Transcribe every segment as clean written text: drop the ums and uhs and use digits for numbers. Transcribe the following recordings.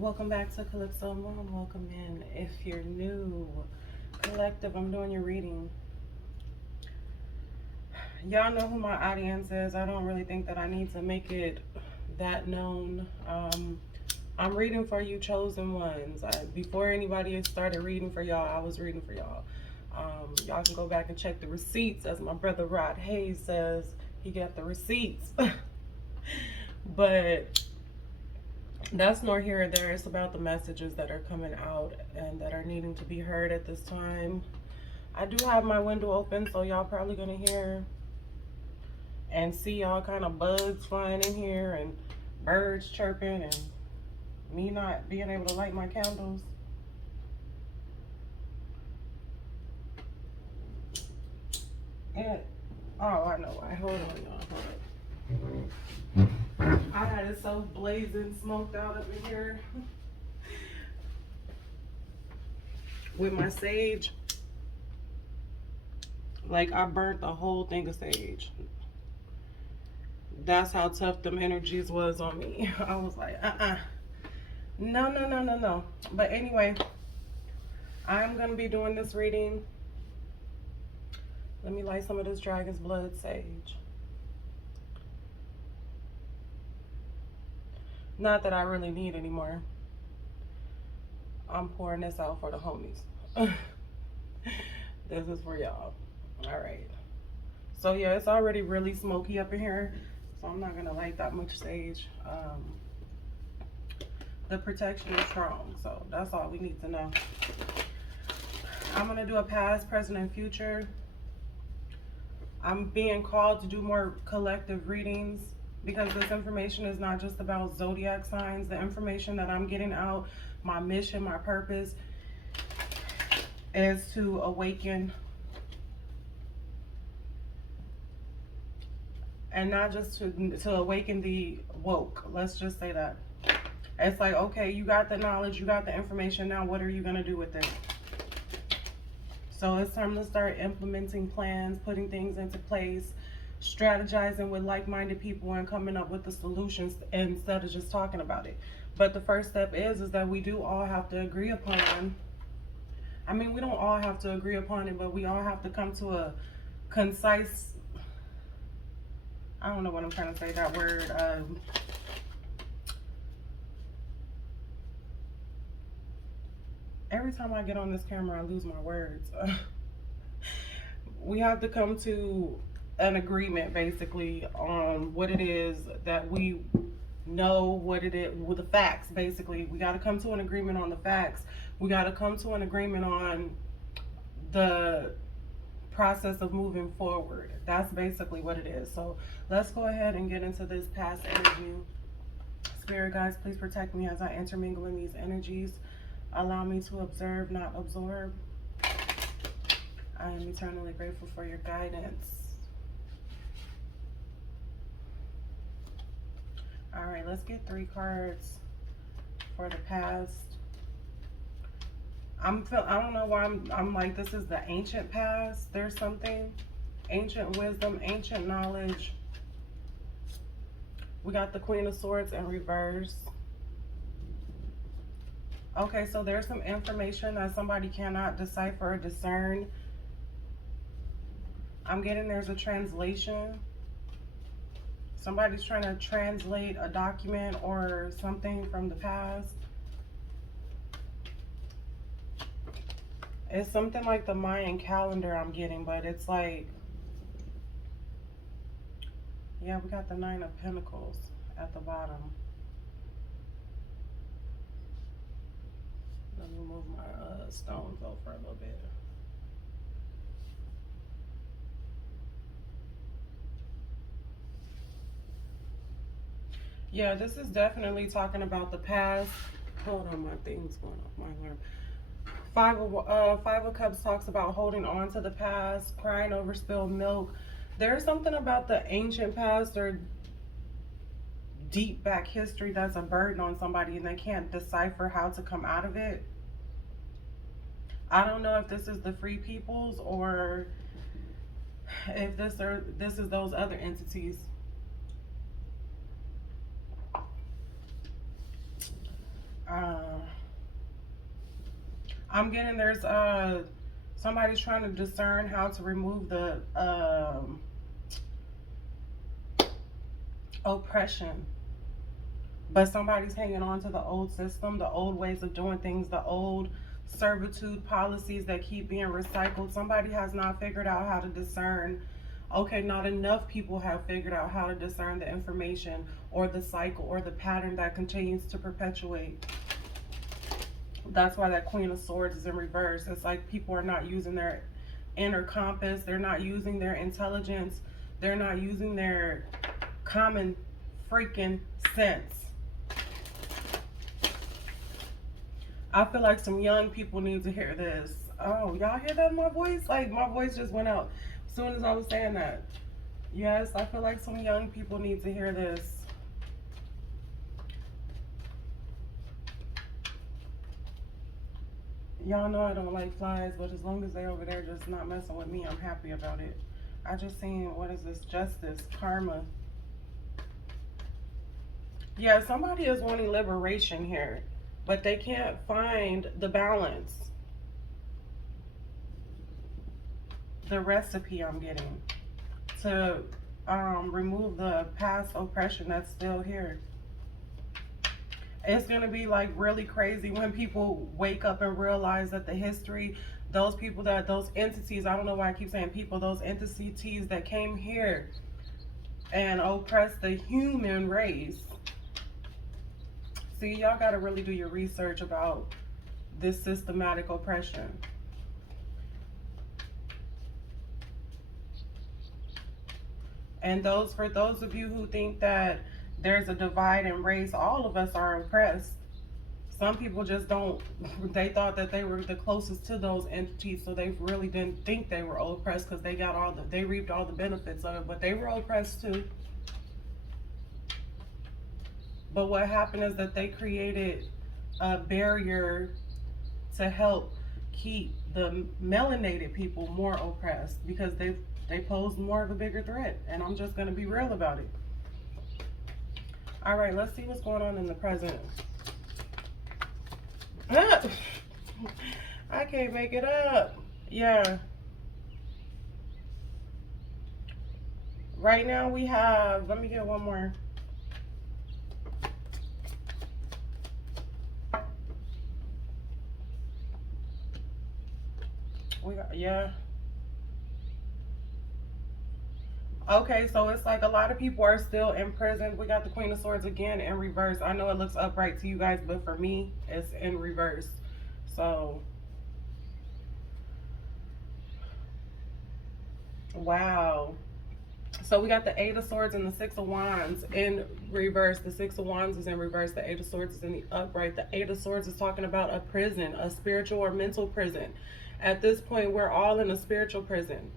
Welcome back to Calypso Mom. Welcome in. If you're new, Collective, I'm doing your reading. Y'all know who my audience is. I don't really think that I need to make it that known. I'm reading for you, chosen ones. Before anybody had started reading for y'all, I was reading for y'all. Y'all can go back and check the receipts, as my brother Rod Hayes says. He got the receipts. But that's nor here or there. It's about the messages that are coming out and that are needing to be heard at this time. I do have my window open, so y'all probably gonna hear and see all kind of bugs flying in here and birds chirping and me not being able to light my candles. And oh, I know why. Hold on, y'all. Hold up. I had it so blazing smoked out up in here with my sage. Like, I burnt the whole thing of sage. That's how tough them energies was on me. I was like, no, no, no, no, no. But anyway, I'm gonna be doing this reading. Let me light some of this dragon's blood sage. Not that I really need anymore. I'm pouring this out for the homies. This is for y'all. All right. So yeah, it's already really smoky up in here, so I'm not gonna light that much sage. The protection is strong, so that's all we need to know. I'm gonna do a past, present, and future. I'm being called to do more collective readings because this information is not just about zodiac signs. The information that I'm getting out, my mission, my purpose, is to awaken, and not just to awaken the woke. Let's just say that. It's like, okay, you got the knowledge, you got the information, now what are you gonna do with it? So it's time to start implementing plans, putting things into place, strategizing with like-minded people and coming up with the solutions instead of just talking about it. But the first step is that we do all have to agree upon, I mean, we don't all have to agree upon it, but we all have to come to a concise, I don't know what I'm trying to say, that word, every time I get on this camera, I lose my words. We have to come to an agreement, basically, on what it is that we know, what it is, with the facts, basically. We got to come to an agreement on the facts. We got to come to an agreement on the process of moving forward. That's basically what it is. So let's go ahead and get into this past energy. Spirit guides, please protect me as I intermingle in these energies. Allow me to observe, not absorb. I am eternally grateful for your guidance. All right, let's get 3 cards for the past. I don't know why I'm like, this is the ancient past. There's something, ancient wisdom, ancient knowledge. We got the Queen of Swords in reverse. Okay, so there's some information that somebody cannot decipher or discern. I'm getting there's a translation. Somebody's trying to translate a document or something from the past. It's something like the Mayan calendar I'm getting, but it's like, yeah, we got the 9 of Pentacles at the bottom. Let me move my stones over a little bit. Yeah, this is definitely talking about the past. Hold on, my thing's going off my alarm. Five of Cups talks about holding on to the past, crying over spilled milk. There's something about the ancient past or deep back history that's a burden on somebody and they can't decipher how to come out of it. I don't know if this is the free peoples or if this is those other entities. Uh, I'm getting there's somebody's trying to discern how to remove the oppression, but somebody's hanging on to the old system, the old ways of doing things, the old servitude policies that keep being recycled. Somebody has not figured out how to discern. Okay, not enough people have figured out how to discern the information or the cycle or the pattern that continues to perpetuate. That's why that Queen of Swords is in reverse. It's like people are not using their inner compass, they're not using their intelligence, they're not using their common freaking sense. I feel like some young people need to hear this. Oh, y'all hear that in my voice? Like, my voice just went out as soon as I was saying that. Yes, I feel like some young people need to hear this. Y'all know I don't like flies, but as long as they over there just not messing with me, I'm happy about it. I just seen, what is this? Justice, karma. Yeah, somebody is wanting liberation here, but they can't find the balance. The recipe I'm getting to remove the past oppression that's still here. It's going to be like really crazy when people wake up and realize that the history, those people that, those entities, I don't know why I keep saying people, those entities that came here and oppressed the human race. See, y'all got to really do your research about this systematic oppression. And for those of you who think that there's a divide in race, all of us are oppressed. Some people just don't, they thought that they were the closest to those entities, so they really didn't think they were oppressed because they reaped all the benefits of it, but they were oppressed too. But what happened is that they created a barrier to help keep the melanated people more oppressed because they pose more of a bigger threat. And I'm just going to be real about it. All right, let's see what's going on in the present. I can't make it up. Yeah. Right now we have, let me get one more. We got, yeah. Okay, so it's like a lot of people are still in prison. We got the Queen of Swords again in reverse. I know it looks upright to you guys, but for me, it's in reverse. So, wow. So we got the Eight of Swords and the Six of Wands in reverse. The Six of Wands is in reverse. The Eight of Swords is in the upright. The Eight of Swords is talking about a prison, a spiritual or mental prison. At this point, we're all in a spiritual prison,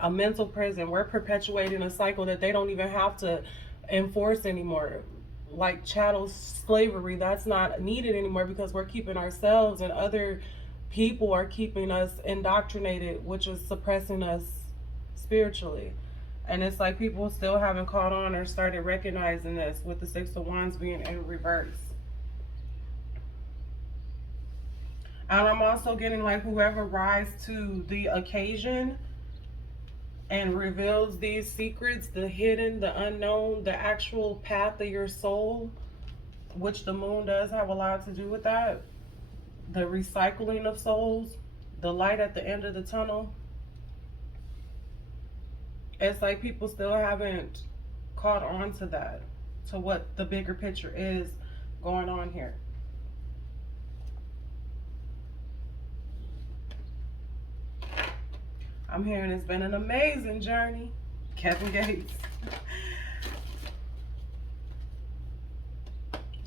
a mental prison. We're perpetuating a cycle that they don't even have to enforce anymore. Like chattel slavery, that's not needed anymore because we're keeping ourselves and other people are keeping us indoctrinated, which is suppressing us spiritually. And it's like people still haven't caught on or started recognizing this with the Six of Wands being in reverse. And I'm also getting like whoever rises to the occasion and reveals these secrets, the hidden, the unknown, the actual path of your soul, which the moon does have a lot to do with that. The recycling of souls, the light at the end of the tunnel. It's like people still haven't caught on to that, to what the bigger picture is going on here. I'm hearing it's been an amazing journey. Kevin Gates.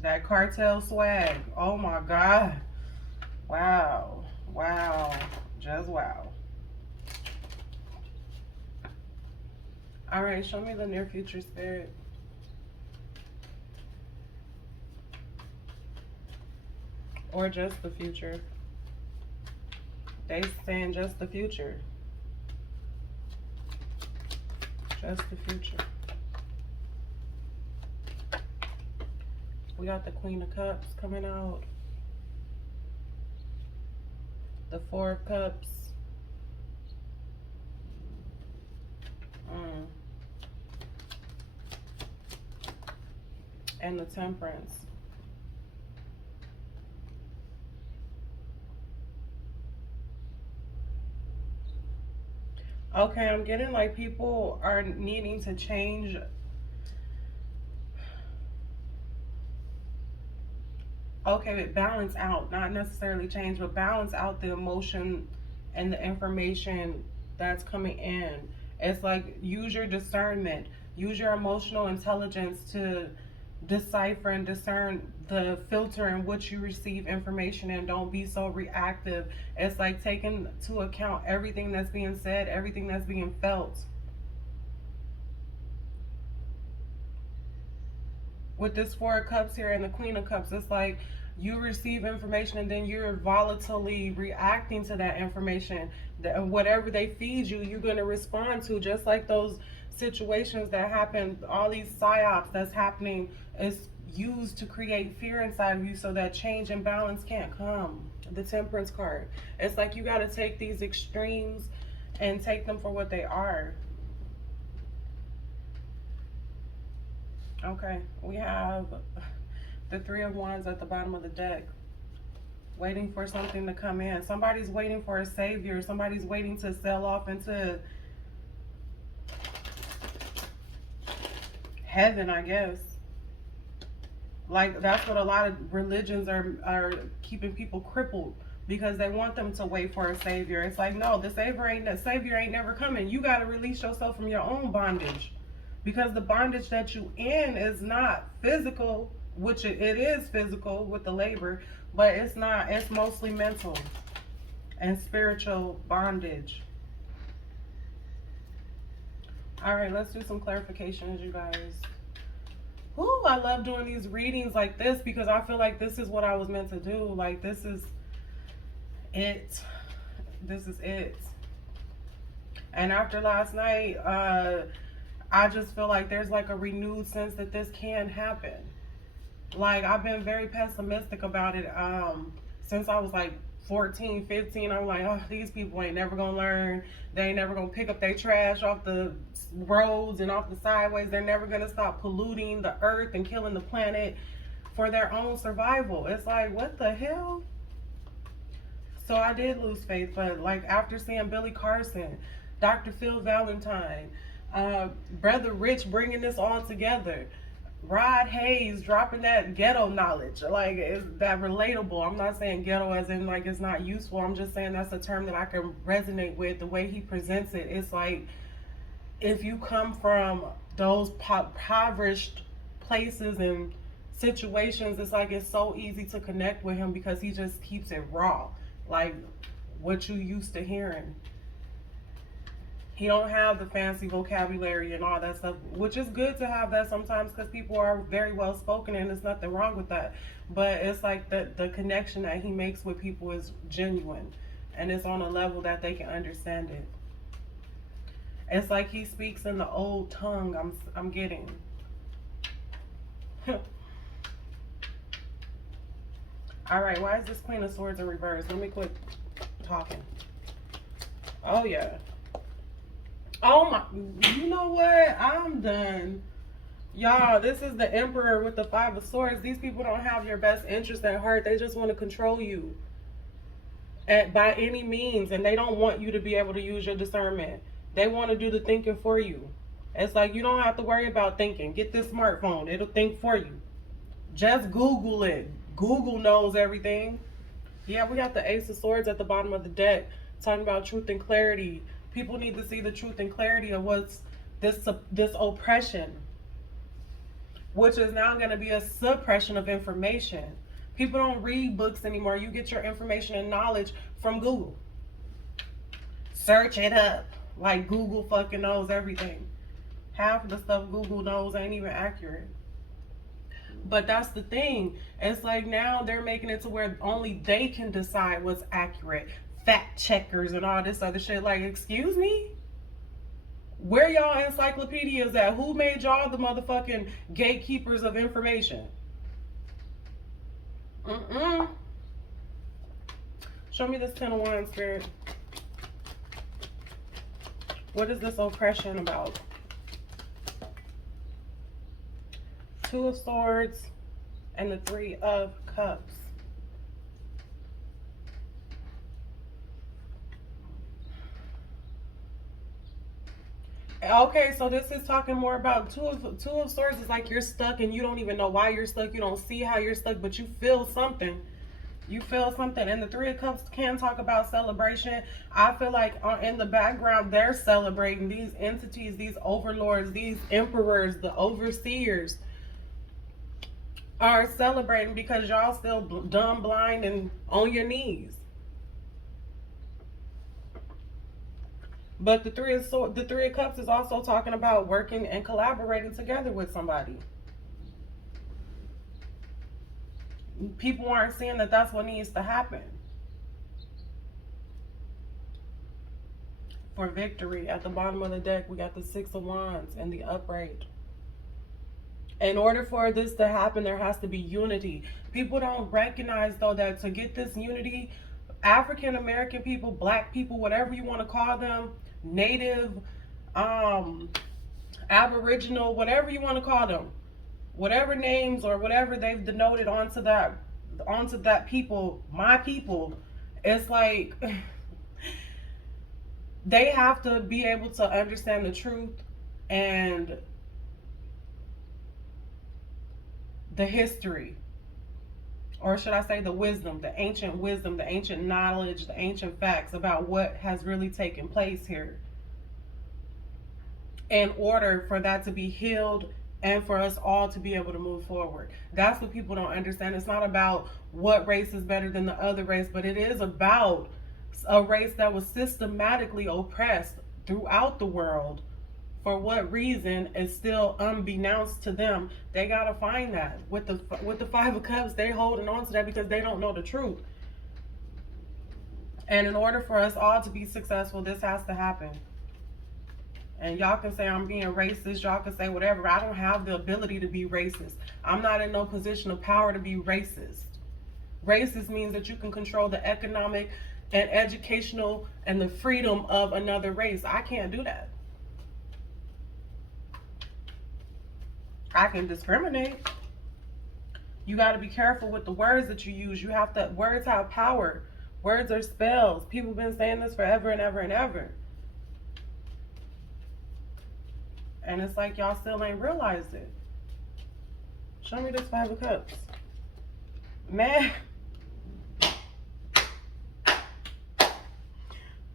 That cartel swag. Oh my God. Wow. Wow. Just wow. All right, show me the near future, Spirit. Or just the future. They saying just the future. Just the future. We got the Queen of Cups coming out. The Four of Cups. And the Temperance. Okay, I'm getting like people are needing to change. Okay, balance out, not necessarily change, but balance out the emotion and the information that's coming in. It's like use your discernment, use your emotional intelligence to decipher and discern the filter in which you receive information, and don't be so reactive. It's like taking to account everything that's being said, everything that's being felt. With this Four of Cups here and the Queen of Cups, it's like you receive information and then you're volatilely reacting to that information. Whatever they feed you, you're going to respond to, just like those situations that happen, all these psyops that's happening is used to create fear inside of you so that change and balance can't come. The Temperance card. It's like you got to take these extremes and take them for what they are. Okay, we have the Three of Wands at the bottom of the deck, waiting for something to come in. Somebody's waiting for a savior. Somebody's waiting to sail off into heaven, I guess. Like, that's what a lot of religions are keeping people crippled, because they want them to wait for a savior. It's like, no, the savior ain't never coming. You got to release yourself from your own bondage. Because the bondage that you in is not physical, which it is physical with the labor, but it's not. It's mostly mental and spiritual bondage. All right, let's do some clarifications, you guys. Ooh, I love doing these readings like this because I feel like this is what I was meant to do. Like, this is it. This is it. And after last night, I just feel like there's like a renewed sense that this can happen. Like, I've been very pessimistic about it since I was like 14, 15. I'm like, oh, these people ain't never gonna learn. They ain't never gonna pick up their trash off the roads and off the sideways. They're never gonna stop polluting the earth and killing the planet for their own survival. It's like, what the hell? So I did lose faith, but like after seeing Billy Carson, Dr. Phil Valentine, Brother Rich bringing this all together, Rod Hayes dropping that ghetto knowledge, like, is that relatable? I'm not saying ghetto as in like it's not useful. I'm just saying that's a term that I can resonate with. The way he presents it, it's like if you come from those impoverished places and situations, it's like it's so easy to connect with him because he just keeps it raw, like what you used to hearing. He don't have the fancy vocabulary and all that stuff, which is good to have that sometimes because people are very well spoken and there's nothing wrong with that. But it's like the connection that he makes with people is genuine, and it's on a level that they can understand it. It's like he speaks in the old tongue. I'm getting. All right, why is this Queen of Swords in reverse? Let me quit talking. Oh yeah. Oh my, you know what? I'm done. Y'all, this is the Emperor with the Five of Swords. These people don't have your best interest at heart. They just want to control you by any means, and they don't want you to be able to use your discernment. They want to do the thinking for you. It's like you don't have to worry about thinking. Get this smartphone. It'll think for you. Just Google it. Google knows everything. Yeah, we got the Ace of Swords at the bottom of the deck, talking about truth and clarity. People need to see the truth and clarity of what's this oppression, which is now going to be a suppression of information. People don't read books anymore. You get your information and knowledge from Google. Search it up. Like, Google fucking knows everything. Half of the stuff Google knows ain't even accurate. But that's the thing. It's like now they're making it to where only they can decide what's accurate. Fact checkers and all this other shit. Like, excuse me? Where y'all encyclopedias at? Who made y'all the motherfucking gatekeepers of information? Mm-mm. Show me this Ten of Wands, Spirit. What is this oppression about? Two of Swords and the Three of Cups. Okay, so this is talking more about two of swords is like you're stuck and you don't even know why you're stuck. You don't see how you're stuck, but you feel something. You feel something. And the Three of Cups can talk about celebration. I feel like in the background they're celebrating these entities, these overlords, these emperors, the overseers are celebrating because y'all still dumb, blind, and on your knees. But the Three of Cups is also talking about working and collaborating together with somebody. People aren't seeing that that's what needs to happen for victory. At the bottom of the deck, we got the Six of Wands and the upright. In order for this to happen, there has to be unity. People don't recognize, though, that to get this unity, African American people, black people, whatever you want to call them, native, aboriginal, whatever you want to call them, whatever names or whatever they've denoted onto that people, my people, it's like they have to be able to understand the truth and the history, or should I say the wisdom, the ancient knowledge, the ancient facts about what has really taken place here, in order for that to be healed and for us all to be able to move forward. That's what people don't understand. It's not about what race is better than the other race, but it is about a race that was systematically oppressed throughout the world. For what reason is still unbeknownst to them. They gotta find that. With the Five of Cups, they holding on to that because they don't know the truth. And in order for us all to be successful, this has to happen. And y'all can say I'm being racist. Y'all can say whatever. I don't have the ability to be racist. I'm not in no position of power to be racist. Racist means that you can control the economic and educational and the freedom of another race. I can't do that. I can discriminate. You got to be careful with the words that you use. You have to, words have power. Words are spells. People have been saying this forever and ever and ever. And it's like y'all still ain't realized it. Show me this Five of Cups. Man.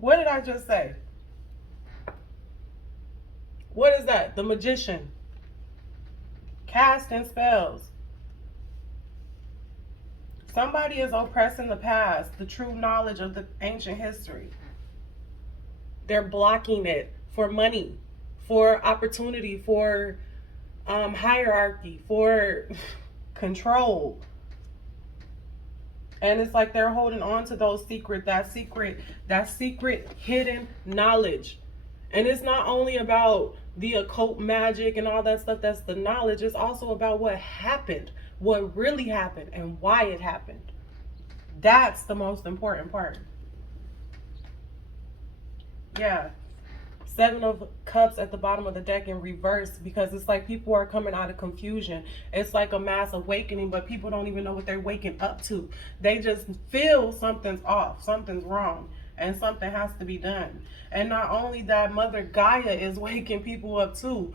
What did I just say? What is that? The Magician. Casting spells. Somebody is oppressing the past, the true knowledge of the ancient history. They're blocking it for money, for opportunity, for hierarchy, for control. And it's like they're holding on to those that secret hidden knowledge. And it's not only about the occult magic and all that stuff, that's the knowledge. It's also about what happened, what really happened, and why it happened. That's the most important part. Yeah. Seven of Cups at the bottom of the deck in reverse, because it's like people are coming out of confusion. It's like a mass awakening, but people don't even know what they're waking up to. They just feel something's off, something's wrong, and something has to be done. And not only that, Mother Gaia is waking people up too.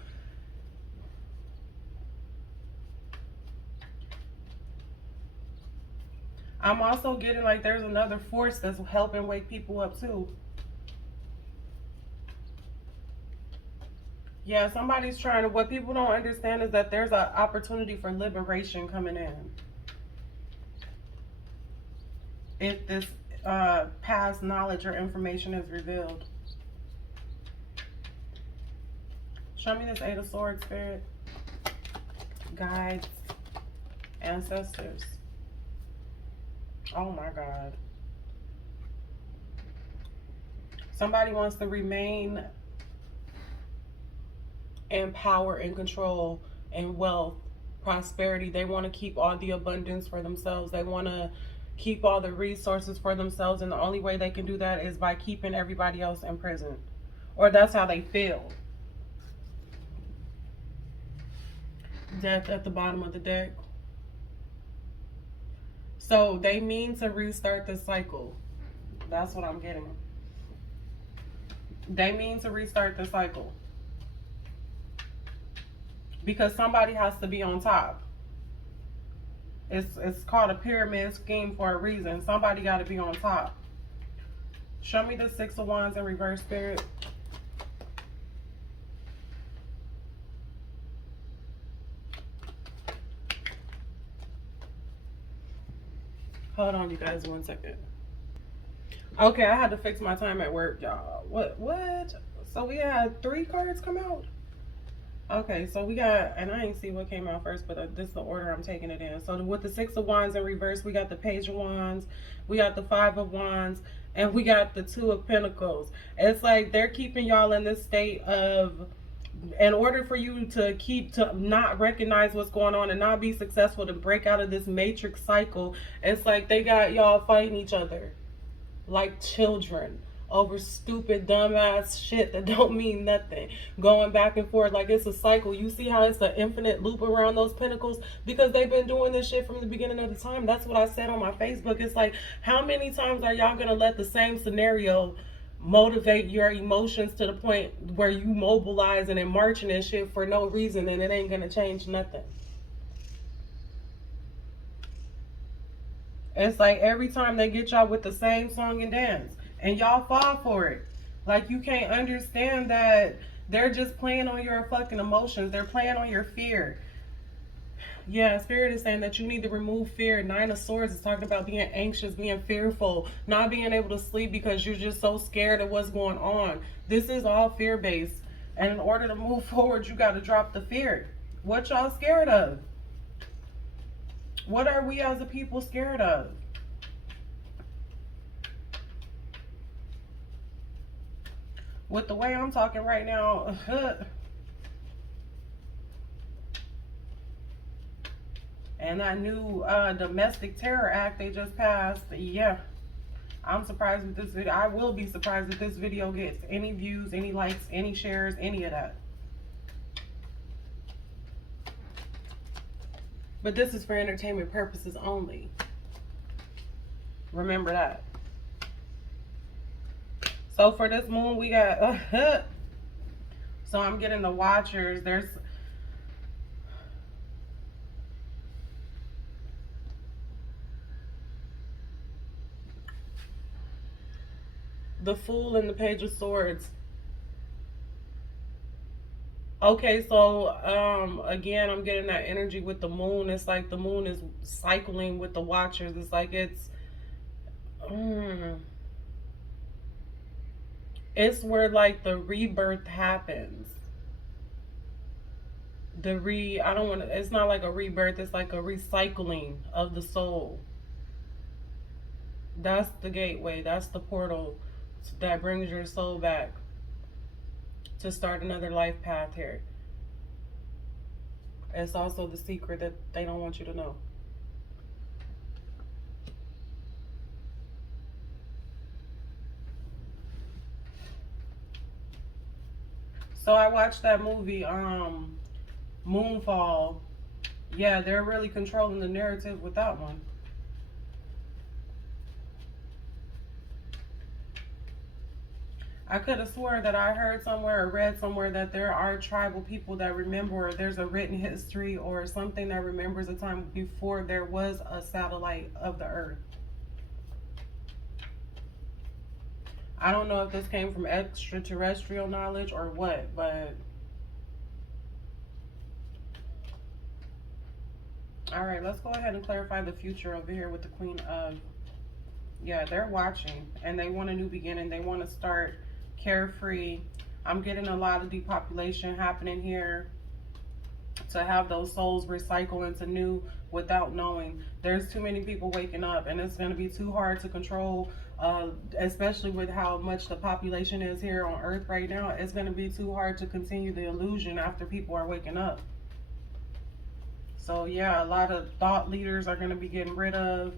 I'm also getting like there's another force that's helping wake people up too. Yeah, somebody's trying to, what people don't understand is that there's an opportunity for liberation coming in. If this past knowledge or information is revealed. Show me this Eight of Swords, Spirit. Guides. Ancestors. Oh my God. Somebody wants to remain in power and control and wealth prosperity. They want to keep all the abundance for themselves. They want to keep all the resources for themselves, and the only way they can do that is by keeping everybody else in prison, or that's how they feel. Death at the bottom of the deck. So they mean to restart the cycle. That's what I'm getting. They mean to restart the cycle because somebody has to be on top. It's called a pyramid scheme for a reason. Somebody got to be on top. Show me the Six of Wands in reverse, Spirit. Hold on, you guys, 1 second. Okay, I had to fix my time at work, y'all. What? So we had 3 cards come out? Okay, so we got, and I didn't see what came out first, but this is the order I'm taking it in. So with the Six of Wands in reverse, we got the Page of Wands, we got the Five of Wands, and we got the Two of Pentacles. It's like they're keeping y'all in this state of, in order for you to not recognize what's going on and not be successful, to break out of this matrix cycle, it's like they got y'all fighting each other like children over stupid dumbass shit that don't mean nothing, going back and forth like it's a cycle. You see how it's an infinite loop around those pentacles because they've been doing this shit from the beginning of the time. That's what I said on my Facebook. It's like, how many times are y'all gonna let the same scenario motivate your emotions to the point where you mobilizing and marching and shit for no reason, and it ain't gonna change nothing? It's like every time they get y'all with the same song and dance, and y'all fall for it. Like, you can't understand that they're just playing on your fucking emotions. They're playing on your fear. Yeah, Spirit is saying that you need to remove fear. Nine of Swords is talking about being anxious, being fearful, not being able to sleep because you're just so scared of what's going on. This is all fear-based. And in order to move forward, you got to drop the fear. What y'all scared of? What are we as a people scared of? With the way I'm talking right now, and that new Domestic Terror Act they just passed, yeah, I'm surprised with this video. I will be surprised if this video gets any views, any likes, any shares, any of that. But this is for entertainment purposes only. Remember that. So for this moon, we got, so I'm getting the Watchers. There's, the Fool and the Page of Swords. Okay, so again, I'm getting that energy with the moon. It's like the moon is cycling with the Watchers. It's like it's where like the rebirth happens. I don't want to, it's not like a rebirth, it's like a recycling of the soul. That's the gateway, that's the portal that brings your soul back to start another life path here. It's also the secret that they don't want you to know. So I watched that movie, Moonfall. Yeah, they're really controlling the narrative with that one. I could have sworn that I heard somewhere or read somewhere that there are tribal people that remember, or there's a written history or something that remembers a time before there was a satellite of the earth. I don't know if this came from extraterrestrial knowledge or what, but all right, let's go ahead and clarify the future over here with the Queen of, yeah, they're watching and they want a new beginning. They want to start carefree. I'm getting a lot of depopulation happening here to have those souls recycle into new without knowing. There's too many people waking up, and it's going to be too hard to control, especially with how much the population is here on Earth right now. It's going to be too hard to continue the illusion after people are waking up. So yeah, a lot of thought leaders are going to be getting rid of,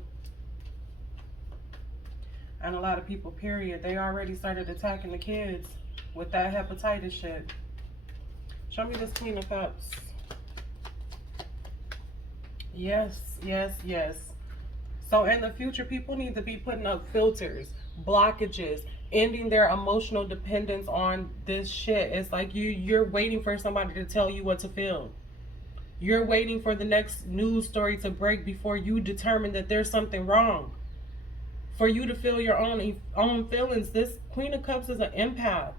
and a lot of people, period. They already started attacking the kids with that hepatitis shit. Show me this Queen of Cups. Yes, yes, yes. So in the future, people need to be putting up filters, blockages, ending their emotional dependence on this shit. It's like you're waiting for somebody to tell you what to feel. You're waiting for the next news story to break before you determine that there's something wrong. For you to feel your own feelings. This Queen of Cups is an empath.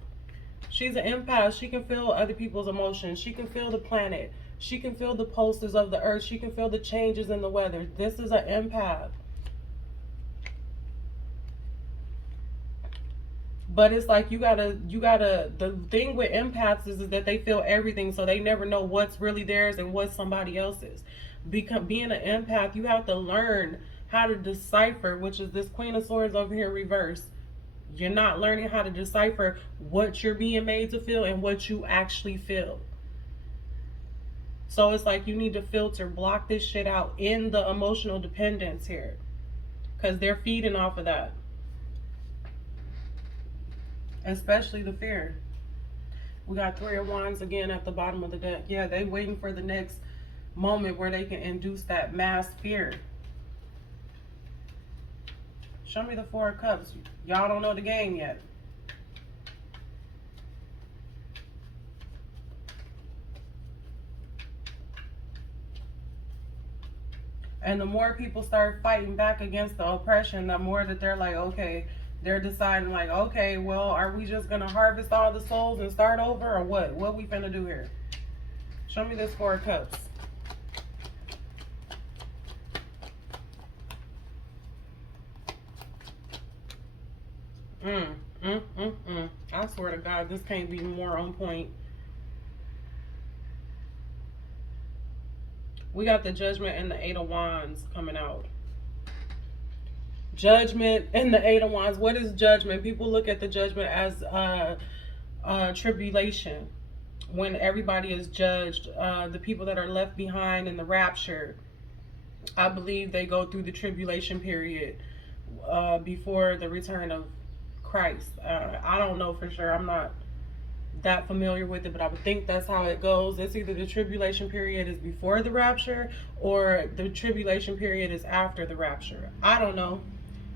She's an empath. She can feel other people's emotions. She can feel the planet. She can feel the pulses of the earth. She can feel the changes in the weather. This is an empath. But it's like you gotta, the thing with empaths is that they feel everything, so they never know what's really theirs and what's somebody else's. Being an empath, you have to learn how to decipher, which is this Queen of Swords over here in reverse. You're not learning how to decipher what you're being made to feel and what you actually feel. So it's like you need to filter, block this shit out in the emotional dependence here, because they're feeding off of that. Especially the fear. We got Three of Wands again at the bottom of the deck. Yeah, they waiting for the next moment where they can induce that mass fear. Show me the Four of Cups. Y'all don't know the game yet. And the more people start fighting back against the oppression, the more that they're like, okay, they're deciding like, okay, well, are we just gonna harvest all the souls and start over, or what? What we finna do here? Show me this Four of Cups. I swear to God, this can't be more on point. We got the Judgment and the Eight of Wands coming out. Judgment and the Eight of Wands. What is judgment? People look at the judgment as tribulation. When everybody is judged, the people that are left behind in the rapture, I believe they go through the tribulation period before the return of Christ. I don't know for sure. I'm not that familiar with it, but I would think that's how it goes. It's either the tribulation period is before the rapture or the tribulation period is after the rapture. I don't know.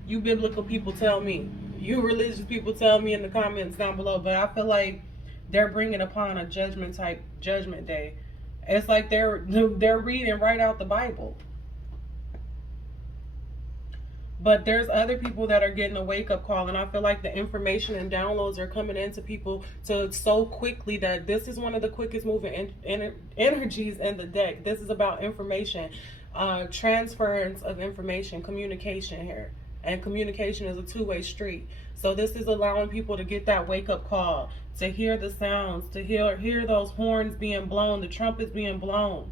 You biblical people tell me. You religious people tell me in the comments down below. But I feel like they're bringing upon a judgment day. It's like they're reading right out the Bible. But there's other people that are getting a wake-up call, and I feel like the information and downloads are coming into people so quickly that this is one of the quickest moving energies in the deck. This is about information, transference of information, communication here. And communication is a two-way street. So this is allowing people to get that wake-up call, to hear the sounds, to hear those horns being blown, the trumpets being blown.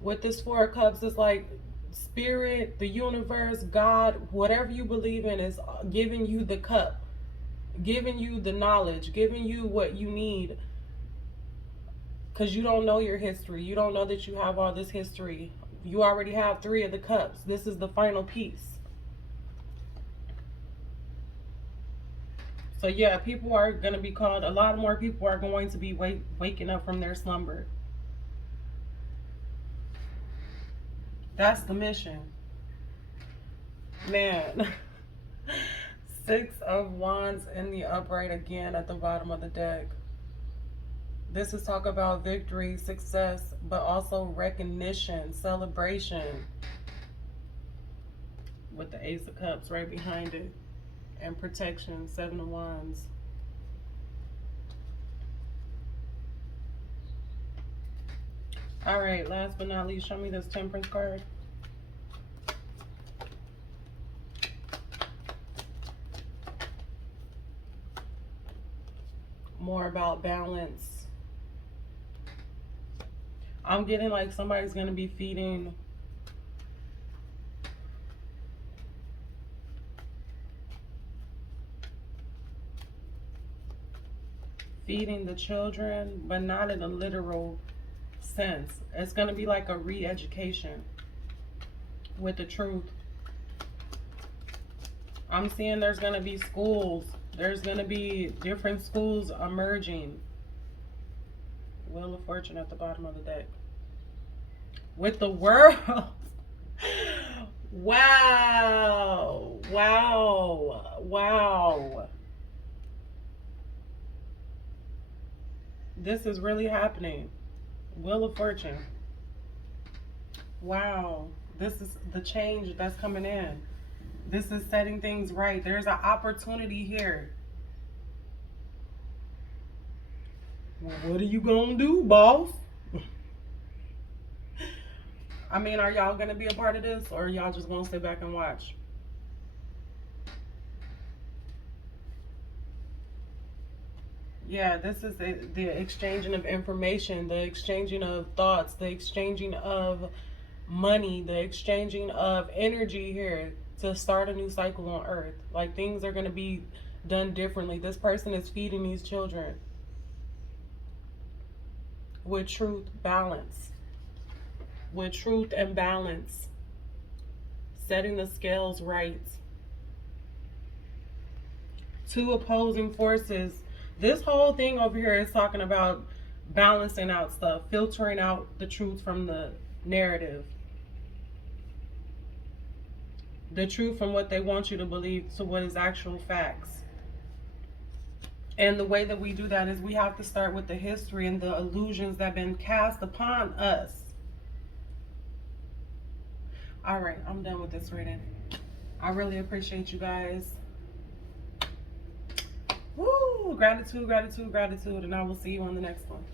With this Four of Cups, it's like spirit, the universe, God, whatever you believe in is giving you the cup, giving you the knowledge, giving you what you need. Because you don't know your history. You don't know that you have all this history. You already have Three of the Cups. This is the final piece. So yeah, people are going to be called, a lot more people are going to be waking up from their slumber. That's the mission. Man. Six of Wands in the upright again at the bottom of the deck. This is talk about victory, success, but also recognition, celebration. With the Ace of Cups right behind it. And protection, Seven of Wands. All right, last but not least, show me this Temperance card. More about balance. I'm getting like somebody's going to be feeding feeding the children, but not in a literal sense. It's going to be like a re-education with the truth. I'm seeing there's going to be schools. There's going to be different schools emerging. Wheel of Fortune at the bottom of the deck. With the world. Wow. Wow. Wow. This is really happening. Wheel of Fortune. Wow. This is the change that's coming in. This is setting things right. There's an opportunity here. Well, what are you gonna do, boss? I mean, are y'all gonna be a part of this, or are y'all just gonna sit back and watch? Yeah, this is the exchanging of information, the exchanging of thoughts, the exchanging of money, the exchanging of energy here to start a new cycle on earth. Like, things are going to be done differently. This person is feeding these children with truth, balance, with truth and balance, setting the scales right. Two opposing forces. This whole thing over here is talking about balancing out stuff, filtering out the truth from the narrative, the truth from what they want you to believe to what is actual facts. And the way that we do that is we have to start with the history and the illusions that have been cast upon us. All right, I'm done with this reading. I really appreciate you guys. Woo! Gratitude, gratitude, gratitude, and I will see you on the next one.